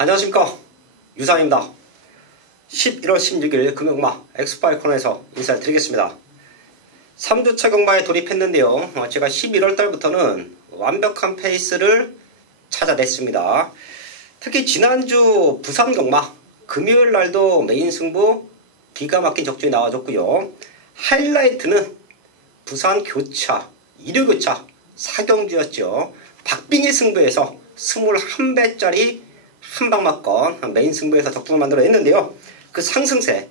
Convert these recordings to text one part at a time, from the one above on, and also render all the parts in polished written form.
안녕하십니까, 유상입니다. 11월 16일 금요일마 엑스파일 코너에서 인사를 드리겠습니다. 3주차 경마에 돌입했는데요, 제가 11월 달부터는 완벽한 페이스를 찾아냈습니다. 특히 지난주 부산 경마 금요일 날도 메인 승부 기가 막힌 적중이 나와줬고요. 하이라이트는 부산 교차, 일요교차 4경주였죠. 박빙의 승부에서 21배짜리 한방막건 메인 승부에서 적중을 만들어냈는데요. 그 상승세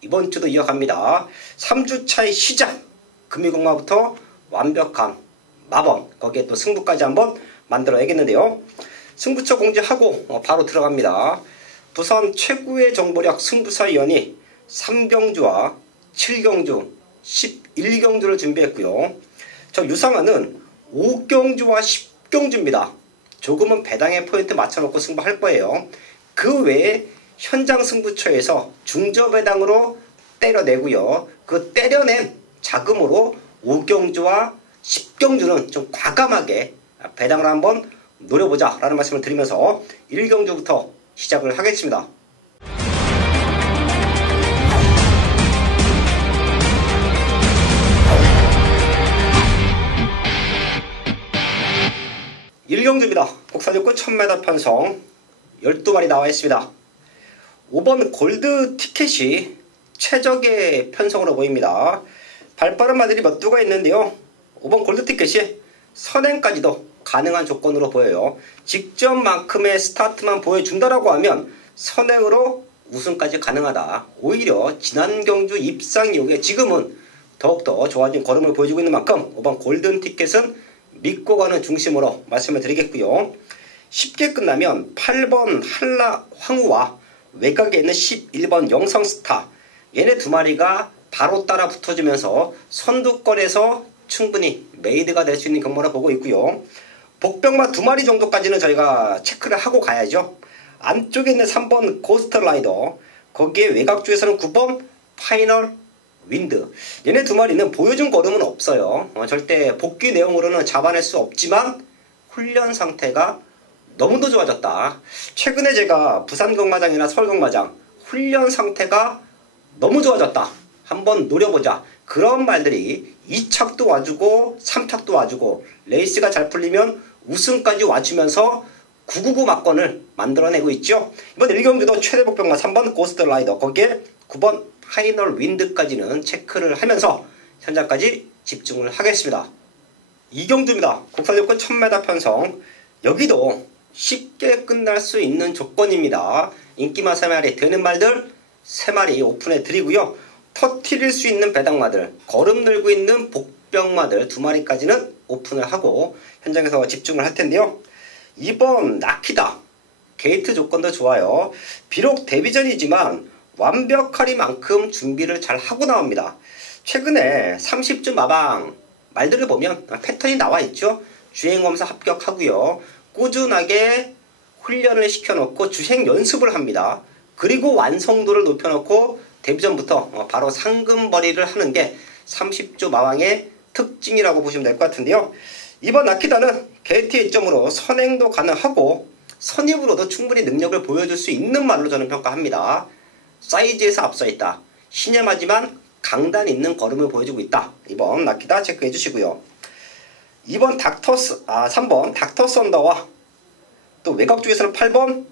이번 주도 이어갑니다. 3주차의 시작 금요일경마부터 완벽한 마번, 거기에 또 승부까지 한번 만들어야겠는데요. 승부처 공지하고 바로 들어갑니다. 부산 최고의 정보력 승부사위원이 3경주와 7경주, 11경주를 준비했고요. 저 유상아는 5경주와 10경주입니다. 조금은 배당에 포인트 맞춰놓고 승부할 거예요. 그 외에 현장 승부처에서 중저배당으로 때려내고요. 그 때려낸 자금으로 5경주와 10경주는 좀 과감하게 배당을 한번 노려보자 라는 말씀을 드리면서 1경주부터 시작을 하겠습니다. 일경주입니다. 국산육군 1000m 편성 12마리 나와 있습니다. 5번 골드 티켓이 최적의 편성으로 보입니다. 발빠른 마들이 몇 두가 있는데요. 5번 골드 티켓이 선행까지도 가능한 조건으로 보여요. 직전만큼의 스타트만 보여준다라고 하면 선행으로 우승까지 가능하다. 오히려 지난 경주 입상 이후에 지금은 더욱더 좋아진 걸음을 보여주고 있는 만큼 5번 골든 티켓은 믿고 가는 중심으로 말씀을 드리겠고요. 쉽게 끝나면 8번 한라 황후와 외곽에 있는 11번 영성스타, 얘네 두 마리가 바로 따라 붙어주면서 선두권에서 충분히 메이드가 될 수 있는 경마를 보고 있고요. 복병마 두 마리 정도까지는 저희가 체크를 하고 가야죠. 안쪽에 있는 3번 고스트라이더, 거기에 외곽쪽에서는 9번 파이널 윈드, 얘네 두 마리는 보여준 걸음은 없어요. 절대 복귀 내용으로는 잡아낼 수 없지만 훈련 상태가 너무도 좋아졌다. 최근에 제가 부산 경마장이나 서울 경마장 훈련 상태가 너무 좋아졌다, 한번 노려보자, 그런 말들이 2착도 와주고 3착도 와주고 레이스가 잘 풀리면 우승까지 와주면서 999 막건을 만들어내고 있죠. 이번 1경주도 최대 복병마 3번 고스트라이더, 거기에 9번 파이널 윈드까지는 체크를 하면서 현장까지 집중을 하겠습니다. 2경주입니다. 국산육군 1000m 편성, 여기도 쉽게 끝날 수 있는 조건입니다. 인기마 3마리, 되는 말들 3마리 오픈해 드리고요. 터트릴 수 있는 배당마들, 걸음 늘고 있는 복병마들 2마리까지는 오픈을 하고 현장에서 집중을 할 텐데요. 2번 나키다, 게이트 조건도 좋아요. 비록 데뷔전이지만 완벽하리만큼 준비를 잘 하고 나옵니다. 최근에 30주 마방 말들을 보면 패턴이 나와 있죠. 주행검사 합격하고요. 꾸준하게 훈련을 시켜놓고 주행 연습을 합니다. 그리고 완성도를 높여놓고 데뷔전부터 바로 상금벌이를 하는 게 30주 마왕의 특징이라고 보시면 될 것 같은데요. 이번 나키다는 게이트의 이점으로 선행도 가능하고 선입으로도 충분히 능력을 보여줄 수 있는 말로 저는 평가합니다. 사이즈에서 앞서 있다. 신념하지만 강단 있는 걸음을 보여주고 있다. 이번 나키다 체크해 주시고요. 3번 닥터 썬더와 또 외곽 쪽에서는 8번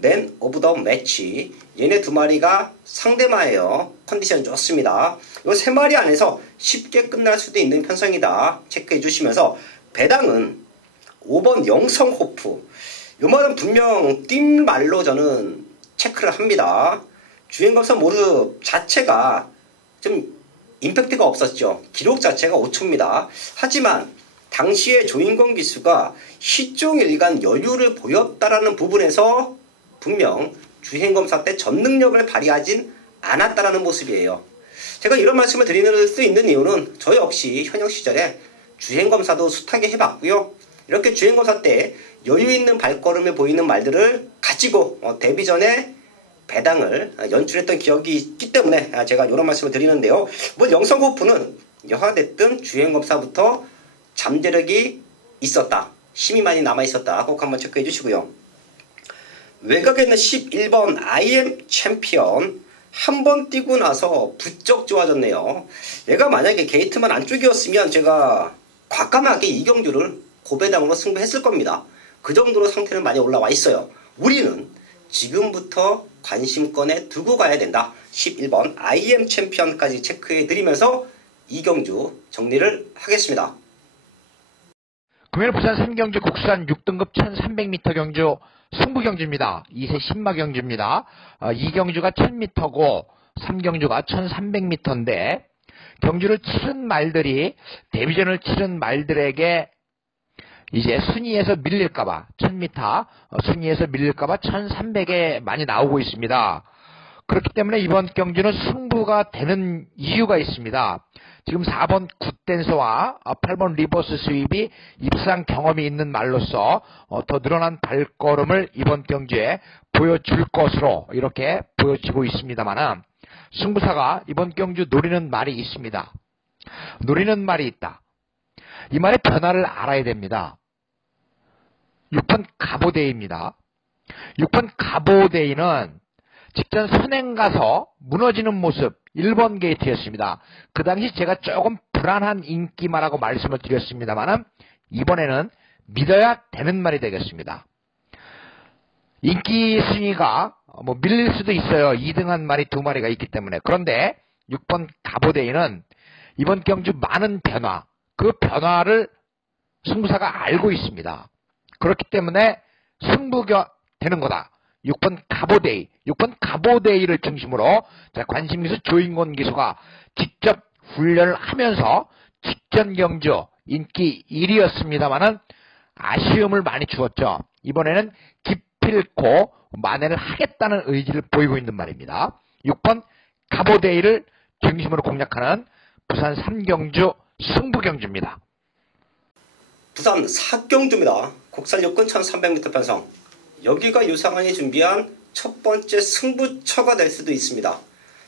맨 오브 더 매치, 얘네 두 마리가 상대마예요. 컨디션 좋습니다. 이 세 마리 안에서 쉽게 끝날 수도 있는 편성이다. 체크해 주시면서 배당은 5번 영성호프, 이 말은 분명 띈 말로 저는 체크를 합니다. 주행검사 모습 자체가 좀 임팩트가 없었죠. 기록 자체가 5초입니다. 하지만 당시의 조인권 기수가 시종일관 여유를 보였다라는 부분에서 분명 주행검사 때 전능력을 발휘하진 않았다라는 모습이에요. 제가 이런 말씀을 드리는 수 있는 이유는 저 역시 현역 시절에 주행검사도 숱하게 해봤고요. 이렇게 주행검사 때 여유 있는 발걸음을 보이는 말들을 가지고 데뷔 전에 배당을 연출했던 기억이 있기 때문에 제가 이런 말씀을 드리는데요. 뭐 영성호프는 여하됐든 주행검사부터 잠재력이 있었다, 힘이 많이 남아있었다, 꼭 한번 체크해 주시고요. 외곽에 있는 11번 IM 챔피언 한 번 뛰고 나서 부쩍 좋아졌네요. 얘가 만약에 게이트만 안쪽이었으면 제가 과감하게 이경주를 고배당으로 승부했을 겁니다. 그 정도로 상태는 많이 올라와 있어요. 우리는 지금부터 관심권에 두고 가야 된다. 11번 IM 챔피언까지 체크해 드리면서 이경주 정리를 하겠습니다. 금요일 부산 3경주 국산 6등급 1300m 경주 승부 경주입니다. 2세 신마 경주입니다. 2경주가 1000m고 3경주가 1300m인데 경주를 치른 말들이 데뷔전을 치른 말들에게 이제 순위에서 밀릴까봐 1000m 순위에서 밀릴까봐 1300에 많이 나오고 있습니다. 그렇기 때문에 이번 경주는 승부가 되는 이유가 있습니다. 지금 4번 굿댄서와 8번 리버스 스윕이 입상 경험이 있는 말로서 더 늘어난 발걸음을 이번 경주에 보여줄 것으로 이렇게 보여지고 있습니다만 승부사가 이번 경주 노리는 말이 있습니다. 노리는 말이 있다. 이 말의 변화를 알아야 됩니다. 6번 가보데이입니다. 6번 가보데이는 직전 선행 가서 무너지는 모습 1번 게이트였습니다. 그 당시 제가 조금 불안한 인기마라고 말씀을 드렸습니다만 이번에는 믿어야 되는 말이 되겠습니다. 인기 순위가 밀릴 수도 있어요. 2등한 말이 2마리가 있기 때문에. 그런데 6번 가보데이는 이번 경주 많은 변화, 그 변화를 승부사가 알고 있습니다. 그렇기 때문에 승부가 되는 거다. 6번 가보데이, 6번 가보데이를 중심으로 관심기수 조인권 기수가 직접 훈련을 하면서 직전 경주 인기 1위였습니다만은 아쉬움을 많이 주었죠. 이번에는 기필코 만회를 하겠다는 의지를 보이고 있는 말입니다. 6번 가보데이를 중심으로 공략하는 부산 3경주 승부경주입니다. 부산 4경주입니다. 국산 요건 1300m 편성. 여기가 유상환이 준비한 첫 번째 승부처가 될 수도 있습니다.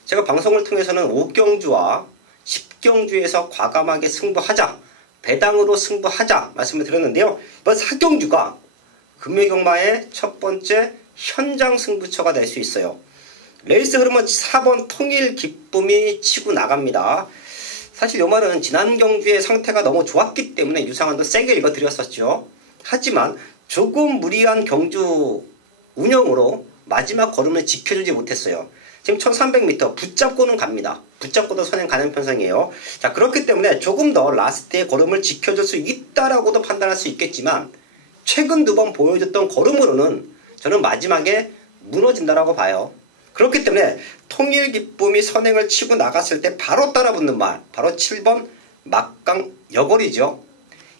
제가 방송을 통해서는 5경주와 10경주에서 과감하게 승부하자, 배당으로 승부하자 말씀을 드렸는데요. 이번 4경주가 금요경마의 첫 번째 현장 승부처가 될 수 있어요. 레이스 흐름은 4번 통일 기쁨이 치고 나갑니다. 사실 이 말은 지난 경주의 상태가 너무 좋았기 때문에 유상환도 세게 읽어드렸었죠. 하지만 조금 무리한 경주 운영으로 마지막 걸음을 지켜주지 못했어요. 지금 1300m 붙잡고는 갑니다. 붙잡고도 선행 가는 편성이에요. 자, 그렇기 때문에 조금 더 라스트의 걸음을 지켜줄 수 있다라고도 판단할 수 있겠지만 최근 2번 보여줬던 걸음으로는 저는 마지막에 무너진다라고 봐요. 그렇기 때문에 통일 기쁨이 선행을 치고 나갔을 때 바로 따라붙는 말, 바로 7번 막강 여걸이죠.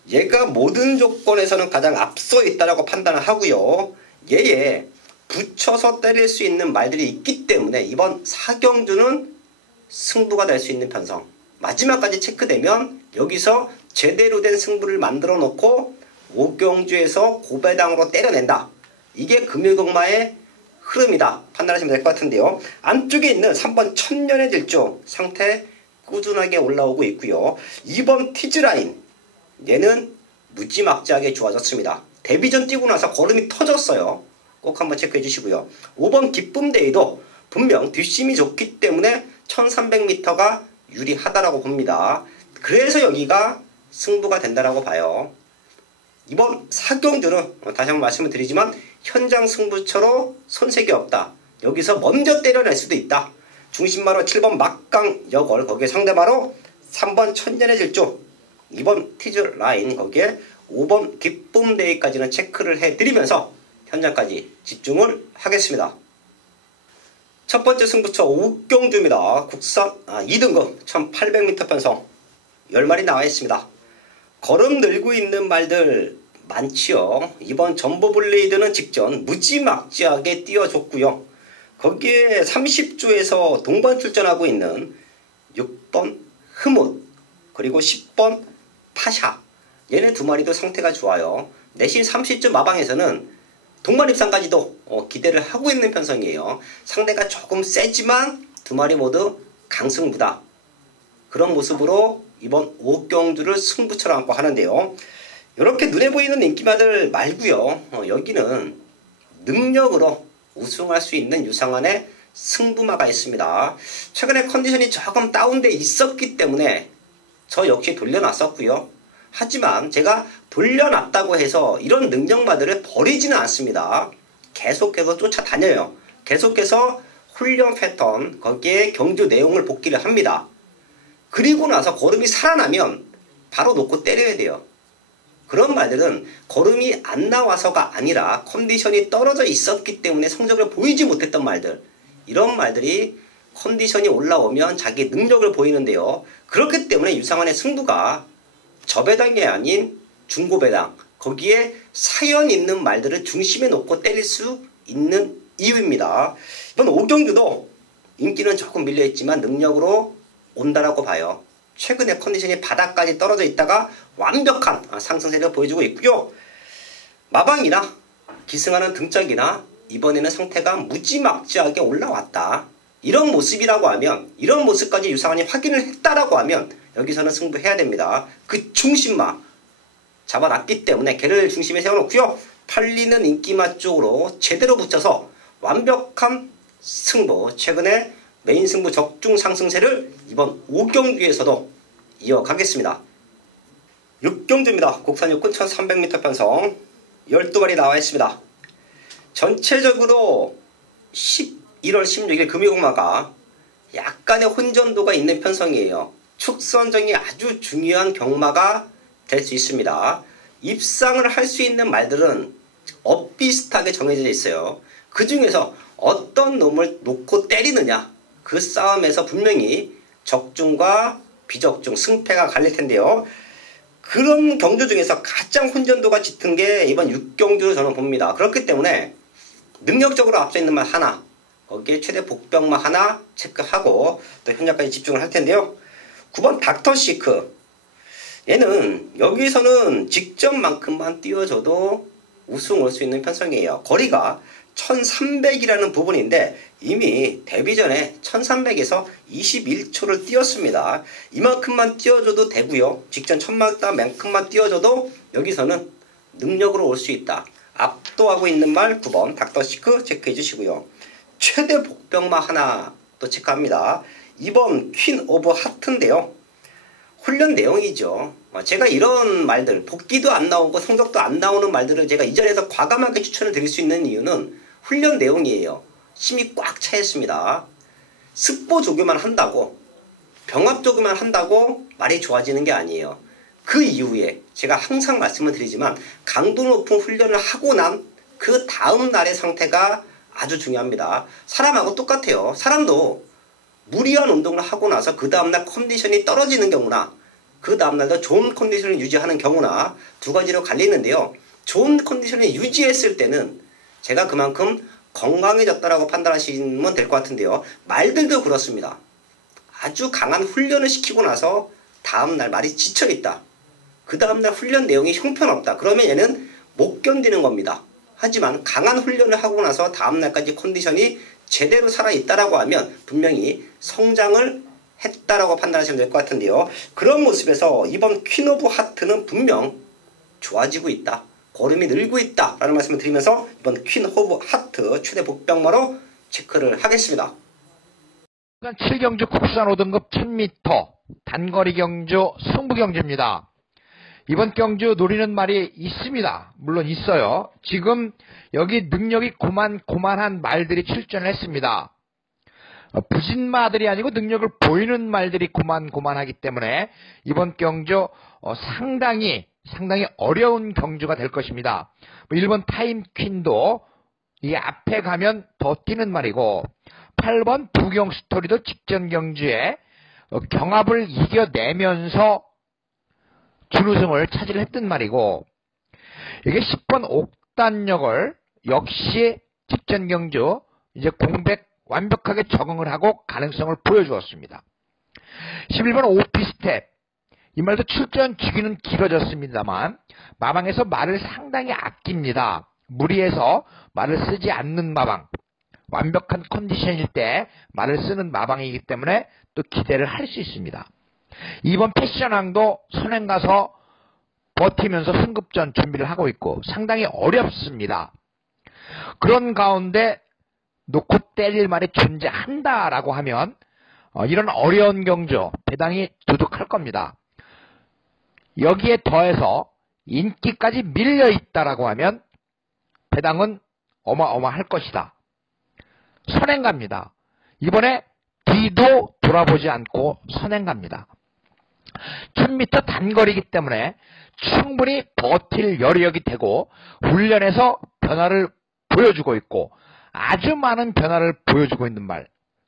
얘가 모든 조건에서는 가장 앞서 있다라고 판단을 하고요. 얘에 붙여서 때릴 수 있는 말들이 있기 때문에 이번 4경주는 승부가 될 수 있는 편성. 마지막까지 체크되면 여기서 제대로 된 승부를 만들어 놓고 5경주에서 고배당으로 때려낸다. 이게 금요경마의 흐름이다. 판단하시면 될 것 같은데요. 안쪽에 있는 3번 천년의 질주 상태 꾸준하게 올라오고 있고요. 2번 티즈라인 얘는 무지막지하게 좋아졌습니다. 데뷔전 뛰고 나서 걸음이 터졌어요. 꼭 한번 체크해 주시고요. 5번 기쁨데이도 분명 뒷심이 좋기 때문에 1300m가 유리하다라고 봅니다. 그래서 여기가 승부가 된다라고 봐요. 이번 4경주는 다시 한번 말씀을 드리지만 현장 승부처로 손색이 없다. 여기서 먼저 때려낼 수도 있다. 중심마로 7번 막강 여걸, 거기에 상대마로 3번 천년의 질주, 2번 티즈 라인, 거기에 5번 기쁨데이까지는 체크를 해드리면서 현장까지 집중을 하겠습니다. 첫 번째 승부처 5경주입니다. 국산 2등급 1800m 편성 10마리 나와 있습니다. 걸음 늘고 있는 말들 많지요. 이번 점보블레이드는 직전 무지막지하게 띄워줬고요. 거기에 30조에서 동반 출전하고 있는 6번 흐뭇, 그리고 10번 파샤, 얘네 2마리도 상태가 좋아요. 내신 30조 마방에서는 동반 입상까지도 기대를 하고 있는 편성이에요. 상대가 조금 세지만 2마리 모두 강승부다. 그런 모습으로 이번 5경주를 승부처럼 안고 하는데요. 이렇게 눈에 보이는 인기마들 말고요. 여기는 능력으로 우승할 수 있는 유상한의 승부마가 있습니다. 최근에 컨디션이 조금 다운돼 있었기 때문에 저 역시 돌려놨었고요. 하지만 제가 돌려놨다고 해서 이런 능력마들을 버리지는 않습니다. 계속해서 쫓아다녀요. 계속해서 훈련 패턴, 거기에 경주 내용을 복기를 합니다. 그리고 나서 걸음이 살아나면 바로 놓고 때려야 돼요. 그런 말들은 걸음이 안 나와서가 아니라 컨디션이 떨어져 있었기 때문에 성적을 보이지 못했던 말들, 이런 말들이 컨디션이 올라오면 자기 능력을 보이는데요. 그렇기 때문에 유상한의 승부가 저배당이 아닌 중고배당, 거기에 사연 있는 말들을 중심에 놓고 때릴 수 있는 이유입니다. 이번 5경주도 인기는 조금 밀려있지만 능력으로 온다라고 봐요. 최근에 컨디션이 바닥까지 떨어져 있다가 완벽한 상승세를 보여주고 있고요. 마방이나 기승하는 등짝이나 이번에는 상태가 무지막지하게 올라왔다. 이런 모습이라고 하면, 이런 모습까지 유상한이 확인을 했다라고 하면 여기서는 승부해야 됩니다. 그 중심마 잡아놨기 때문에 걔를 중심에 세워놓고요. 팔리는 인기마 쪽으로 제대로 붙여서 완벽한 승부, 최근에 메인 승부 적중 상승세를 이번 5경주에서도 이어가겠습니다. 6경주입니다. 국산 육군 1300m 편성 12마리 나와 있습니다. 전체적으로 11월 16일 금요일마가 약간의 혼전도가 있는 편성이에요. 축선정이 아주 중요한 경마가 될 수 있습니다. 입상을 할 수 있는 말들은 엇비슷하게 정해져 있어요. 그 중에서 어떤 놈을 놓고 때리느냐, 그 싸움에서 분명히 적중과 비적중, 승패가 갈릴 텐데요. 그런 경주 중에서 가장 혼전도가 짙은 게 이번 6경주로 저는 봅니다. 그렇기 때문에 능력적으로 앞서 있는 말 하나, 거기에 최대 복병마 하나 체크하고 또 현장까지 집중을 할 텐데요. 9번 닥터시크, 얘는 여기서는 직전만큼만 띄워줘도 우승 올 수 있는 편성이에요. 거리가 1300이라는 부분인데 이미 데뷔 전에 1300에서 21초를 띄웠습니다. 이만큼만 띄워줘도 되고요. 직전 1000만큼만 띄워줘도 여기서는 능력으로 올 수 있다. 압도하고 있는 말 9번 닥터시크 체크해 주시고요. 최대 복병마 하나 또 체크합니다. 2번 퀸 오브 하트인데요. 훈련 내용이죠. 제가 이런 말들, 복귀도 안 나오고 성적도 안 나오는 말들을 제가 이 자리에서 과감하게 추천을 드릴 수 있는 이유는 훈련 내용이에요. 힘이 꽉 차 있습니다. 습보 조교만 한다고, 병합 조교만 한다고 말이 좋아지는 게 아니에요. 그 이후에 제가 항상 말씀을 드리지만 강도 높은 훈련을 하고 난 그 다음 날의 상태가 아주 중요합니다. 사람하고 똑같아요. 사람도 무리한 운동을 하고 나서 그 다음날 컨디션이 떨어지는 경우나 그 다음날도 좋은 컨디션을 유지하는 경우나 두 가지로 갈리는데요. 좋은 컨디션을 유지했을 때는 제가 그만큼 건강해졌다라고 판단하시면 될 것 같은데요. 말들도 그렇습니다. 아주 강한 훈련을 시키고 나서 다음날 말이 지쳐있다. 그 다음날 훈련 내용이 형편없다. 그러면 얘는 못 견디는 겁니다. 하지만 강한 훈련을 하고 나서 다음날까지 컨디션이 제대로 살아있다라고 하면 분명히 성장을 했다라고 판단하시면 될 것 같은데요. 그런 모습에서 이번 퀸 오브 하트는 분명 좋아지고 있다. 걸음이 늘고 있다. 라는 말씀을 드리면서 이번 퀸 오브 하트 최대 복병마로 체크를 하겠습니다. 7경주 국산 5등급 1000m 단거리 경주 승부 경주입니다. 이번 경주 노리는 말이 있습니다. 물론 있어요. 지금 여기 능력이 고만한 말들이 출전을 했습니다. 부진마들이 아니고 능력을 보이는 말들이 고만하기 때문에 이번 경주 상당히 어려운 경주가 될 것입니다. 1번 타임퀸도 이 앞에 가면 더 뛰는 말이고 8번 부경스토리도 직전 경주에 경합을 이겨내면서 준우승을 차지했던 말이고 이게 10번 옥단역을 역시 직전 경주 이제 공백 완벽하게 적응을 하고 가능성을 보여주었습니다. 11번 오피스텝 이 말도 출전 주기는 길어졌습니다만 마방에서 말을 상당히 아낍니다. 무리해서 말을 쓰지 않는 마방, 완벽한 컨디션일 때 말을 쓰는 마방이기 때문에 또 기대를 할 수 있습니다. 2번 패션왕도 선행 가서 버티면서 승급전 준비를 하고 있고 상당히 어렵습니다. 그런 가운데 놓고 때릴 말이 존재한다라고 하면 이런 어려운 경주 배당이 두둑할 겁니다. 여기에 더해서 인기까지 밀려있다라고 하면 배당은 어마어마할 것이다. 선행갑니다. 이번에 뒤도 돌아보지 않고 선행갑니다. 1000m 단거리이기 때문에 충분히 버틸 여력이 되고 훈련에서 변화를 보여주고 있고 아주 많은 변화를 보여주고 있는 말,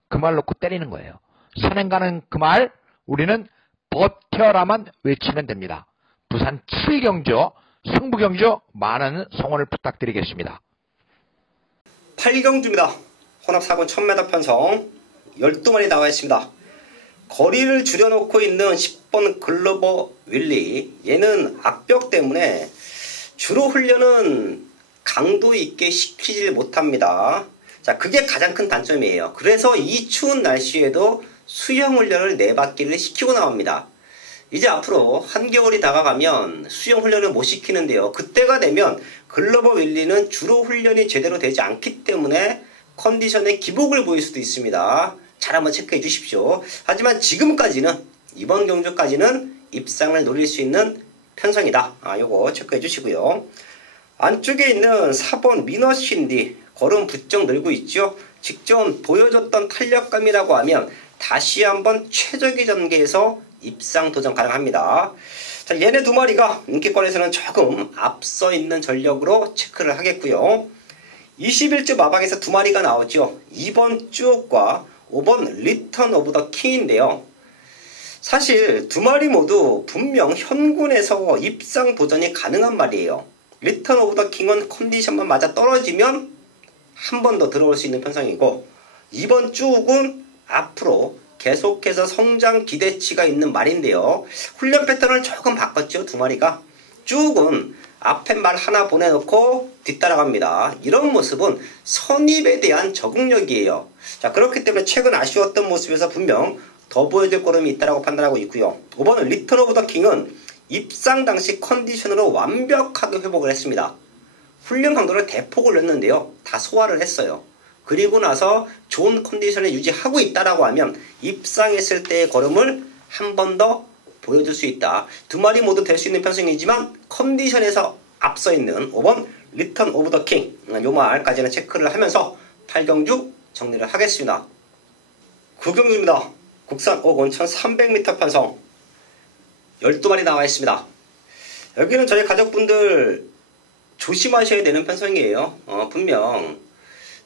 그 말 놓고 때리는 거예요. 선행가는 그 말 우리는 버텨라만 외치면 됩니다. 부산 7경주 승부경주 많은 성원을 부탁드리겠습니다. 8경주입니다. 혼합 4군 1000m 편성 12마리 나와 있습니다. 거리를 줄여놓고 있는 10번 글로버 윌리, 얘는 악벽 때문에 주로 훈련은 강도 있게 시키질 못합니다. 자, 그게 가장 큰 단점이에요. 그래서 이 추운 날씨에도 수영 훈련을 4바퀴를 시키고 나옵니다. 이제 앞으로 한겨울이 다가가면 수영 훈련을 못 시키는데요. 그때가 되면 글로버 윌리는 주로 훈련이 제대로 되지 않기 때문에 컨디션에 기복을 보일 수도 있습니다. 잘 한번 체크해 주십시오. 하지만 지금까지는, 이번 경주까지는 입상을 노릴 수 있는 편성이다. 요거 체크해 주시고요. 안쪽에 있는 4번 미너신디, 걸음 부쩍 늘고 있죠. 직전 보여줬던 탄력감이라고 하면 다시 한번 최적의 전개에서 입상 도전 가능합니다. 자, 얘네 두 마리가 인기권에서는 조금 앞서 있는 전력으로 체크를 하겠고요. 21주 마방에서 두 마리가 나오죠. 2번 쭈옥과 5번 리턴 오브 더 킹인데요. 사실 두 마리 모두 분명 현군에서 입상 도전이 가능한 말이에요. 리턴 오브 더 킹은 컨디션만 맞아 떨어지면 한 번 더 들어올 수 있는 편성이고, 2번 쭈옥은 앞으로 계속해서 성장 기대치가 있는 말인데요. 훈련 패턴을 조금 바꿨죠, 두 마리가. 쭈옥은 앞에 말 하나 보내놓고 뒤따라갑니다. 이런 모습은 선입에 대한 적응력이에요. 자, 그렇기 때문에 최근 아쉬웠던 모습에서 분명 더 보여줄 걸음이 있다고 판단하고 있고요. 5번 리턴 오브 더 킹은 입상 당시 컨디션으로 완벽하게 회복을 했습니다. 훈련 강도를 대폭 올렸는데요. 다 소화를 했어요. 그리고 나서 좋은 컨디션을 유지하고 있다라고 하면 입상했을 때의 걸음을 한 번 더 보여줄 수 있다. 두 마리 모두 될 수 있는 편성이지만 컨디션에서 앞서 있는 5번 리턴 오브 더 킹, 요 말까지는 체크를 하면서 8경주 정리를 하겠습니다. 9경주입니다. 국산 5군 1300m 편성 12마리 나와 있습니다. 여기는 저희 가족분들 조심하셔야 되는 편성이에요. 분명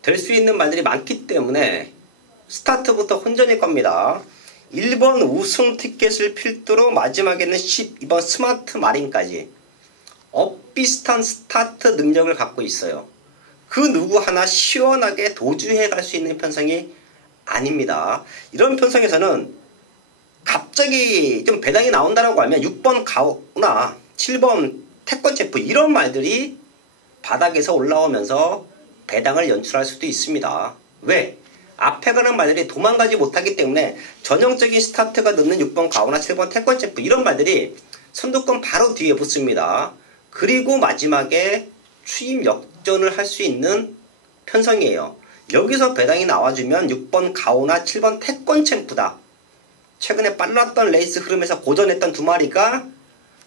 될 수 있는 말들이 많기 때문에 스타트부터 혼전일 겁니다. 1번 우승 티켓을 필두로 마지막에는 12번 스마트 마린까지 엇비슷한 스타트 능력을 갖고 있어요. 그 누구 하나 시원하게 도주해 갈 수 있는 편성이 아닙니다. 이런 편성에서는 갑자기 좀 배당이 나온다라고 하면 6번 가오나 7번 태권체프 이런 말들이 바닥에서 올라오면서 배당을 연출할 수도 있습니다. 왜? 앞에 가는 말들이 도망가지 못하기 때문에 전형적인 스타트가 늦는 6번 가오나 7번 태권체프 이런 말들이 선두권 바로 뒤에 붙습니다. 그리고 마지막에 추임 역전을 할 수 있는 편성이에요. 여기서 배당이 나와주면 6번 가오나 7번 태권챔프다. 최근에 빨랐던 레이스 흐름에서 고전했던 두 마리가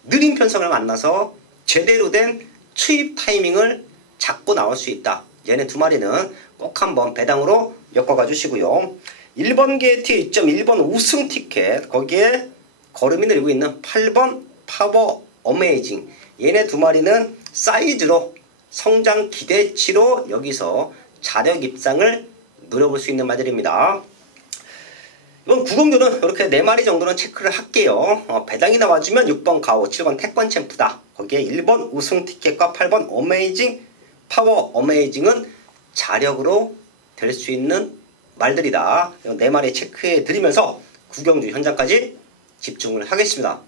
느린 편성을 만나서 제대로 된 추입 타이밍을 잡고 나올 수 있다. 얘네 두 마리는 꼭 한번 배당으로 엮어가 주시고요. 1번 게이트에 있죠. 1번 우승 티켓, 거기에 걸음이 늘고 있는 8번 파워 어메이징, 얘네 두 마리는 사이즈로 성장 기대치로 여기서 자력 입상을 노려볼 수 있는 말들입니다. 이번 9경주는 이렇게 4마리 정도는 체크를 할게요. 배당이 나와주면 6번 가오, 7번 태권챔프다. 거기에 1번 우승 티켓과 8번 어메이징, 파워 어메이징은 자력으로 될 수 있는 말들이다. 4마리 체크해 드리면서 9경주 현장까지 집중을 하겠습니다.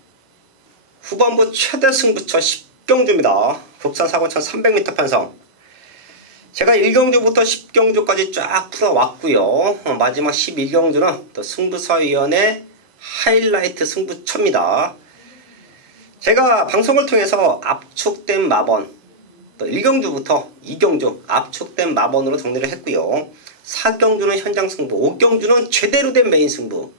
후반부 최대 승부처 10경주입니다. 국산 4군 1300m 편성. 제가 1경주부터 10경주까지 쫙 풀어왔고요. 마지막 11경주는 또 승부사위원회 하이라이트 승부처입니다. 제가 방송을 통해서 압축된 마번, 또 1경주부터 2경주 압축된 마번으로 정리를 했고요. 4경주는 현장 승부, 5경주는 제대로 된 메인 승부,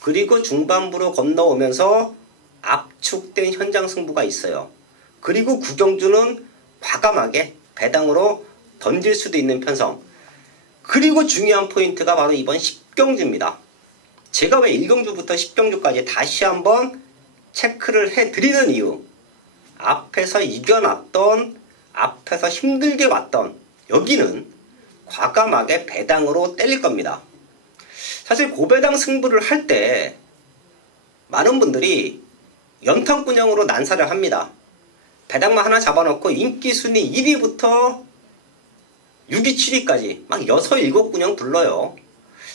그리고 중반부로 건너오면서 압축된 현장 승부가 있어요. 그리고 9경주는 과감하게 배당으로 던질 수도 있는 편성. 그리고 중요한 포인트가 바로 이번 10경주입니다. 제가 왜 1경주부터 10경주까지 다시 한번 체크를 해드리는 이유, 앞에서 이겨놨던, 앞에서 힘들게 왔던 여기는 과감하게 배당으로 때릴 겁니다. 사실 고배당 승부를 할 때 많은 분들이 연탄꾼형으로 난사를 합니다. 배당만 하나 잡아놓고 인기순위 1위부터 6위, 7위까지 막 6, 7군형 불러요.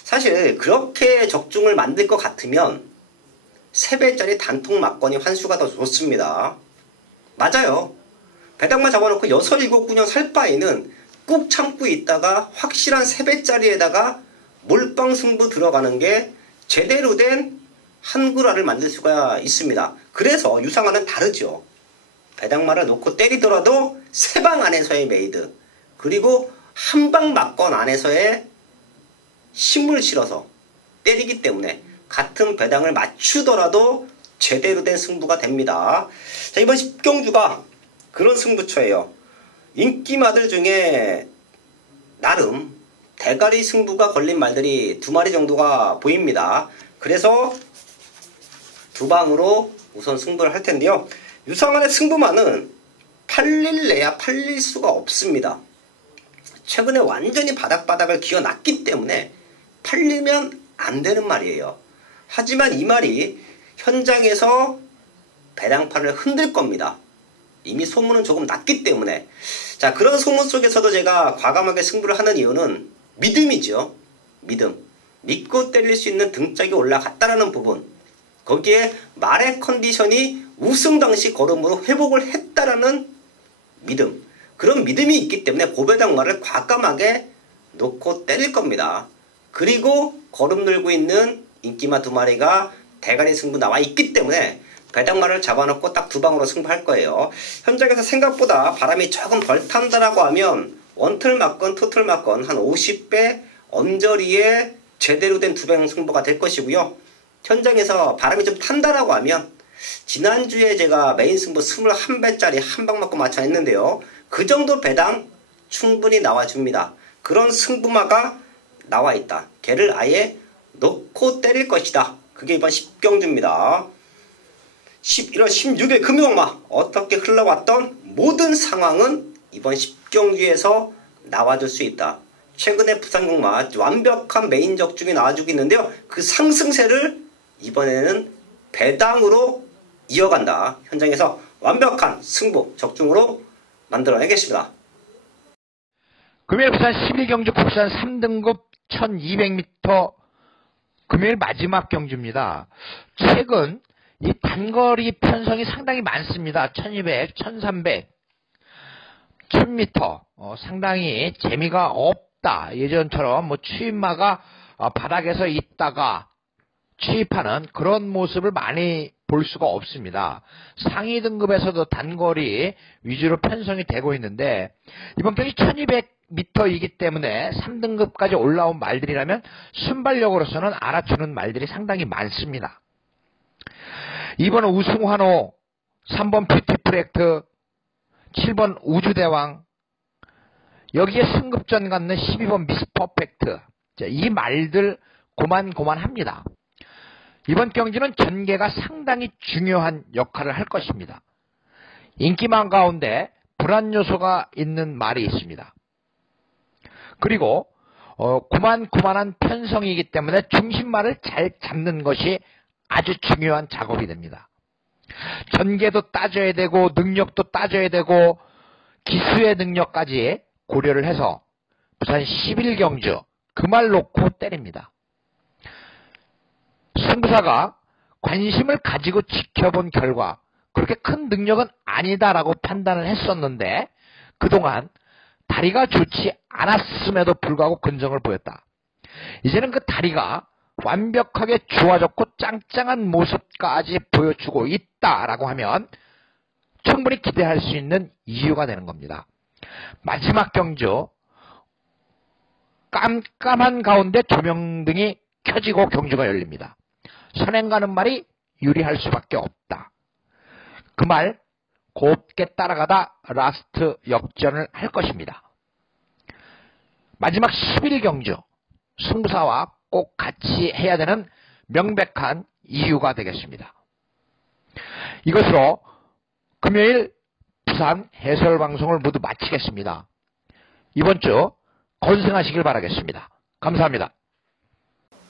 사실 그렇게 적중을 만들 것 같으면 3배짜리 단통 막건이 환수가 더 좋습니다. 맞아요. 배당만 잡아놓고 6, 7군형 살 바에는 꾹 참고 있다가 확실한 3배짜리에다가 몰빵 승부 들어가는 게 제대로 된 한구라를 만들 수가 있습니다. 그래서 유상화는 다르죠. 배당마를 놓고 때리더라도 3방 안에서의 메이드, 그리고 한방 막건 안에서의 힘을 실어서 때리기 때문에 같은 배당을 맞추더라도 제대로 된 승부가 됩니다. 자, 이번 10경주가 그런 승부처예요. 인기마들 중에 나름 대가리 승부가 걸린 말들이 2마리 정도가 보입니다. 그래서 2방으로 우선 승부를 할 텐데요. 유상한의 승부만은 팔릴래야 팔릴 수가 없습니다. 최근에 완전히 바닥바닥을 기어놨기 때문에 팔리면 안 되는 말이에요. 하지만 이 말이 현장에서 배당판을 흔들 겁니다. 이미 소문은 조금 났기 때문에. 자, 그런 소문 속에서도 제가 과감하게 승부를 하는 이유는 믿음이죠. 믿음. 믿고 때릴 수 있는 등짝이 올라갔다라는 부분. 거기에 말의 컨디션이 우승 당시 걸음으로 회복을 했다라는 믿음. 그런 믿음이 있기 때문에 고배당 말을 과감하게 놓고 때릴 겁니다. 그리고 걸음 늘고 있는 인기마 2마리가 대가리 승부 나와 있기 때문에 배당말을 잡아놓고 딱 2방으로 승부할 거예요. 현장에서 생각보다 바람이 조금 덜 탄다라고 하면 원틀 맞건 투틀 맞건 한 50배 언저리에 제대로 된 2방 승부가 될 것이고요. 현장에서 바람이 좀 탄다라고 하면 지난주에 제가 메인 승부 21배짜리 한방 맞고 맞춰냈는데요. 그 정도 배당 충분히 나와줍니다. 그런 승부마가 나와있다. 걔를 아예 놓고 때릴 것이다. 그게 이번 10경주입니다. 11월 16일 금요일마 어떻게 흘러왔던 모든 상황은 이번 10경주에서 나와줄 수 있다. 최근에 부산국마 완벽한 메인 적중이 나와주고 있는데요. 그 상승세를 이번에는 배당으로 이어간다. 현장에서 완벽한 승부 적중으로 만들어내겠습니다. 금요일 부산 11경주 국산 3등급 1200m 금요일 마지막 경주입니다. 최근 이 단거리 편성이 상당히 많습니다. 1200, 1300, 1000m 상당히 재미가 없다. 예전처럼 뭐 추임마가 바닥에서 있다가 추입하는 그런 모습을 많이 볼 수가 없습니다. 상위 등급에서도 단거리 위주로 편성이 되고 있는데 이번 경기 1200m이기 때문에 3등급까지 올라온 말들이라면 순발력으로서는 알아주는 말들이 상당히 많습니다. 2번 우승환호, 3번 뷰티프렉트, 7번 우주대왕, 여기에 승급전 갖는 12번 미스퍼펙트. 이 말들 고만고만합니다. 이번 경기는 전개가 상당히 중요한 역할을 할 것입니다. 인기만 가운데 불안 요소가 있는 말이 있습니다. 그리고 고만고만한 편성이기 때문에 중심말을 잘 잡는 것이 아주 중요한 작업이 됩니다. 전개도 따져야 되고 능력도 따져야 되고 기수의 능력까지 고려를 해서 부산 11경주 그 말 놓고 때립니다. 승부사가 관심을 가지고 지켜본 결과 그렇게 큰 능력은 아니다라고 판단을 했었는데 그동안 다리가 좋지 않았음에도 불구하고 근성을 보였다. 이제는 그 다리가 완벽하게 좋아졌고 짱짱한 모습까지 보여주고 있다라고 하면 충분히 기대할 수 있는 이유가 되는 겁니다. 마지막 경주 깜깜한 가운데 조명등이 켜지고 경주가 열립니다. 선행 가는 말이 유리할 수밖에 없다. 그 말 곱게 따라가다 라스트 역전을 할 것입니다. 마지막 11 경주 승부사와 꼭 같이 해야 되는 명백한 이유가 되겠습니다. 이것으로 금요일 부산 해설방송을 모두 마치겠습니다. 이번 주 건승하시길 바라겠습니다. 감사합니다.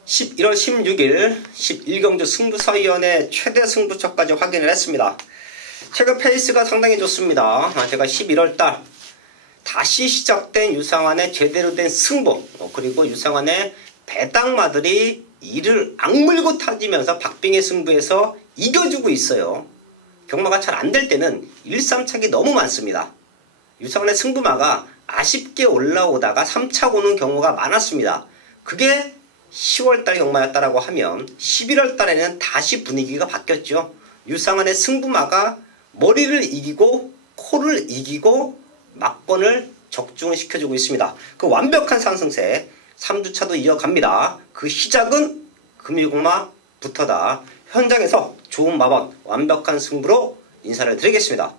11월 16일 11경주 승부사위원회 최대 승부처까지 확인을 했습니다. 최근 페이스가 상당히 좋습니다. 제가 11월달 다시 시작된 유상환의 제대로 된 승부, 그리고 유상환의 배당마들이 이를 악물고 타지면서 박빙의 승부에서 이겨주고 있어요. 경마가 잘 안 될 때는 1, 3착이 너무 많습니다. 유상환의 승부마가 아쉽게 올라오다가 3착 오는 경우가 많았습니다. 그게 10월달 경마였다라고 하면 11월달에는 다시 분위기가 바뀌었죠. 유상환의 승부마가 머리를 이기고 코를 이기고 막권을 적중을 시켜주고 있습니다. 그 완벽한 상승세 3주차도 이어갑니다. 그 시작은 금일공마부터다. 현장에서 좋은 마법 완벽한 승부로 인사를 드리겠습니다.